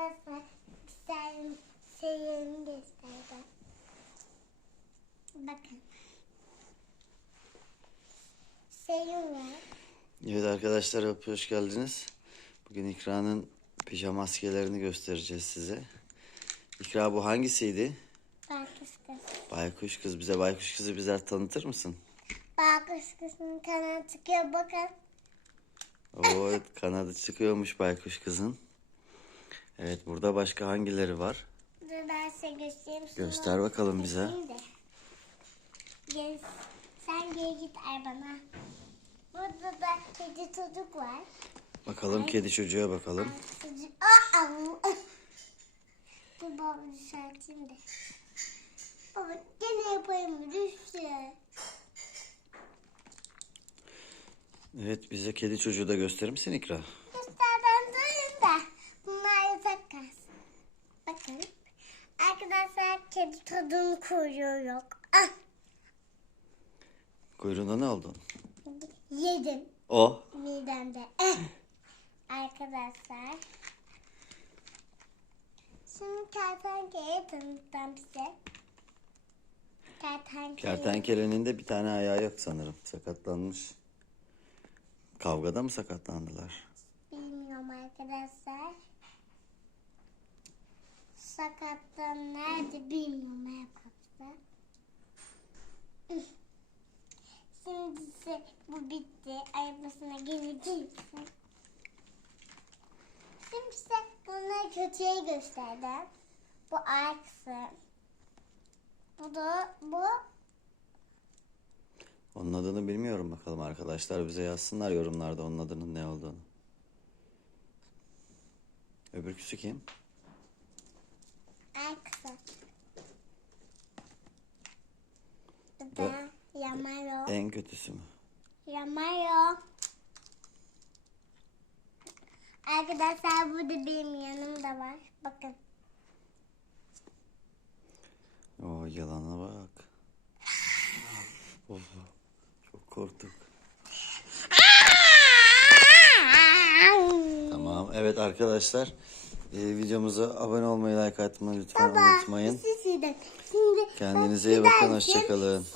Arkadaşlar sen seyirimi gösterdim. Bakın. Serum var. Evet arkadaşlar hoş geldiniz. Bugün İkra'nın pijama maskelerini göstereceğiz size. İkra bu hangisiydi? Bakış kız. Baykuş kız. Bize baykuş kızı bizler tanıtır mısın? Bakış kızın kanağı çıkıyor bakın. Oo, evet kanadı çıkıyormuş baykuş kızın. Evet burada başka hangileri var? Dur ben size göstereyim. Göster bakalım bize. göstereyim de. Gel, sen gel git ay bana. Burada da kedi çocuk var. Bakalım kedi çocuğa bakalım. Çocuk. Aa, au. Dur baba düzelteyim de. Baba gene yapayım düştü. Evet bize kedi çocuğu da gösterir misin İkra? Arkadaşlar kedi tadını koyuyor yok. Ah Kuyruğunda ne oldu? yedim O. midemde. Eh. Arkadaşlar. Şimdi kertenkeleyi tanıtacağım size. Kertenkele. Kertenkelenin de bir tane ayağı yok sanırım. Sakatlanmış. Kavgada mı sakatlandılar? Bilmiyorum arkadaşlar. Sakatlığım nerede bilmiyorum arkadaşlar. Şimdi ise bu bitti. Arabasına geleceksin. Şimdi size bunları kötüye gösterdim. Bu arkası. Bu da bu. Onun adını bilmiyorum bakalım arkadaşlar bize yazsınlar yorumlarda onun adının ne olduğunu. Öbürküsü kim? Arkası. Bu da Yamaro. En kötüsü mü? Yamayo. Arkadaşlar burada benim yanımda var. Bakın. O yalana bak. Of, çok korktuk. Tamam evet arkadaşlar e, videomuza abone olmayı like atmayı lütfen Baba, unutmayın. siz de. Şimdi Kendinize iyi bakın hoşçakalın.